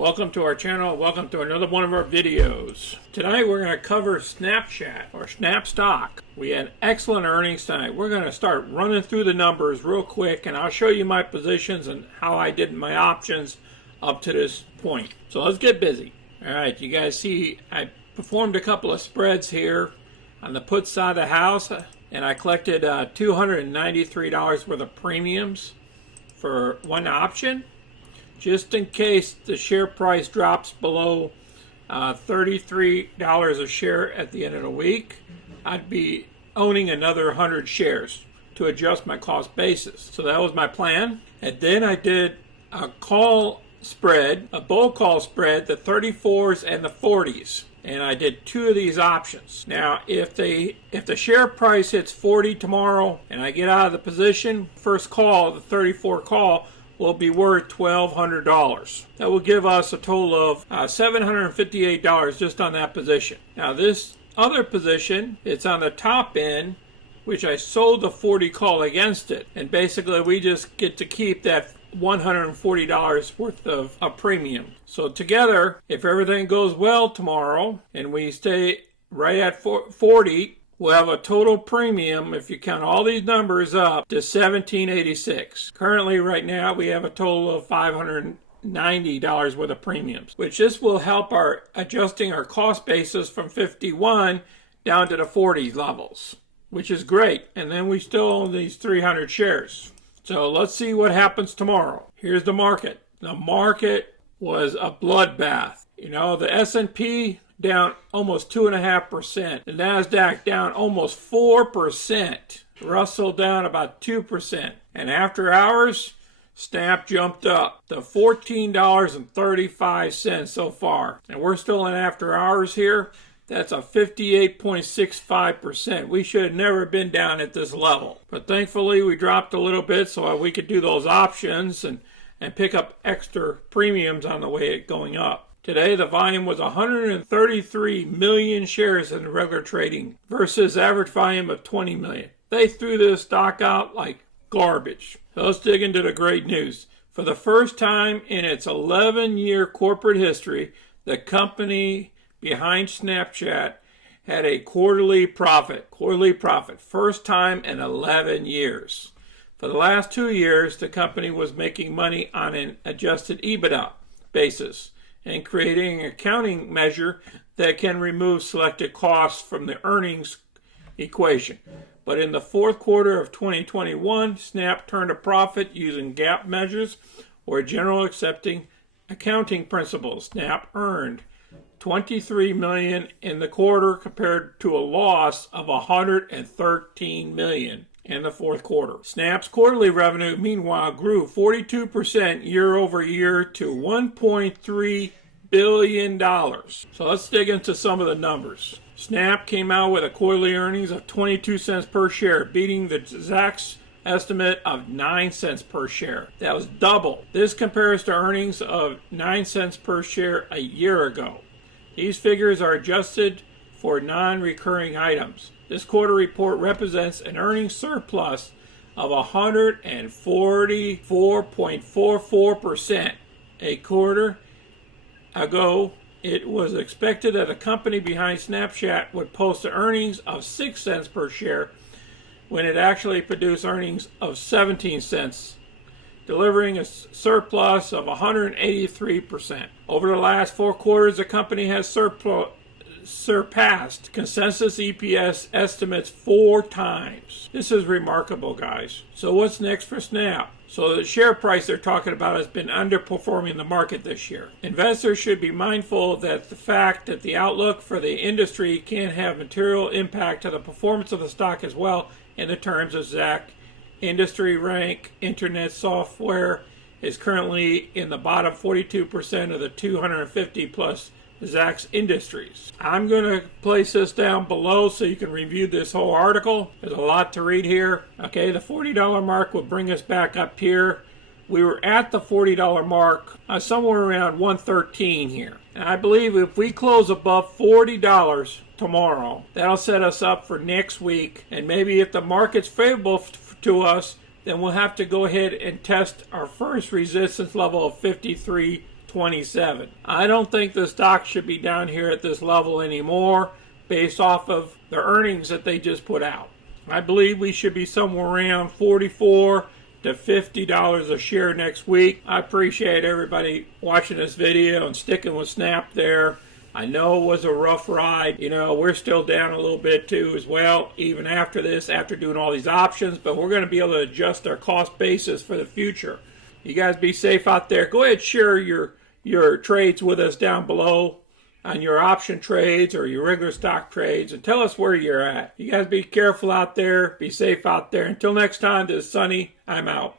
Welcome to our channel. Welcome to another one of our videos. Tonight we're going to cover Snapchat or Snap stock. We had excellent earnings tonight. We're going to start running through the numbers real quick, and I'll show you my positions and how I did my options up to this point. So let's get busy. All right, you guys see I performed a couple of spreads here on the put side of the house, and I collected $293 worth of premiums for one option, just in case the share price drops below $33 a share at the end of the week. I'd be owning another 100 shares to adjust my cost basis. So that was my plan. And then I did a call spread, a bull call spread, the 34s and the 40s. And I did two of these options. Now, if the share price hits 40 tomorrow and I get out of the position, first call, the 34 call, will be worth $1,200. That will give us a total of $758 just on that position. Now, this other position, it's on the top end, which I sold the 40 call against it. And basically, we just get to keep that $140 worth of a premium. So together, if everything goes well tomorrow and we stay right at 40, we'll have a total premium, if you count all these numbers up, to $1,786. Currently, right now, we have a total of $590 worth of premiums, which this will help our adjusting our cost basis from 51 down to the 40 levels, which is great. And then we still own these 300 shares. So let's see what happens tomorrow. Here's the market. The market was a bloodbath. You know, the S&P down almost 2.5%. The NASDAQ down almost 4%. Russell down about 2%. And after hours, Snap jumped up to $14.35 so far. And we're still in after hours here. That's a 58.65%. We should have never been down at this level. But thankfully, we dropped a little bit so we could do those options and pick up extra premiums on the way going up. Today, the volume was 133 million shares in the regular trading versus average volume of 20 million. They threw this stock out like garbage. So let's dig into the great news. For the first time in its 11-year corporate history, the company behind Snapchat had a quarterly profit. First time in 11 years. For the last 2 years, the company was making money on an adjusted EBITDA basis and creating an accounting measure that can remove selected costs from the earnings equation. But in the fourth quarter of 2021, Snap turned a profit using GAAP measures or general accepting accounting principles. Snap earned $23 million in the quarter compared to a loss of $113 million in the fourth quarter. Snap's quarterly revenue, meanwhile, grew 42% year over year to $1.3 billion. So let's dig into some of the numbers. Snap came out with a quarterly earnings of 22 cents per share, beating the Zacks estimate of 9 cents per share. That was double. This compares to earnings of 9 cents per share a year ago. These figures are adjusted for non-recurring items. This quarter report represents an earnings surplus of 144.44%. A quarter ago, it was expected that the company behind Snapchat would post earnings of 6 cents per share when it actually produced earnings of 17 cents, delivering a surplus of 183%. Over the last 4 quarters, the company has surpassed consensus EPS estimates 4 times. This is remarkable, guys. So what's next for Snap? So the share price they're talking about has been underperforming the market this year. Investors should be mindful that the fact that the outlook for the industry can have material impact to the performance of the stock as well in the terms of Zacks industry rank. Internet software is currently in the bottom 42% of the 250 plus Zacks industries. I'm going to place this down below so you can review this whole article. There's a lot to read here. Okay, the $40 mark will bring us back up here. We were at the $40 mark somewhere around 113 here. And I believe if we close above $40 tomorrow, that'll set us up for next week. And maybe if the market's favorable to us, then we'll have to go ahead and test our first resistance level of 53 27. I don't think the stock should be down here at this level anymore based off of the earnings that they just put out. I believe we should be somewhere around $44 to $50 a share next week. I appreciate everybody watching this video and sticking with Snap there. I know it was a rough ride. You know, we're still down a little bit too as well, even after this, after doing all these options, but we're going to be able to adjust our cost basis for the future. You guys be safe out there. Go ahead, share your trades with us down below on your option trades or your regular stock trades, and tell us where you're at. You guys be careful out there. Be safe out there. Until next time, this is Sonny. I'm out.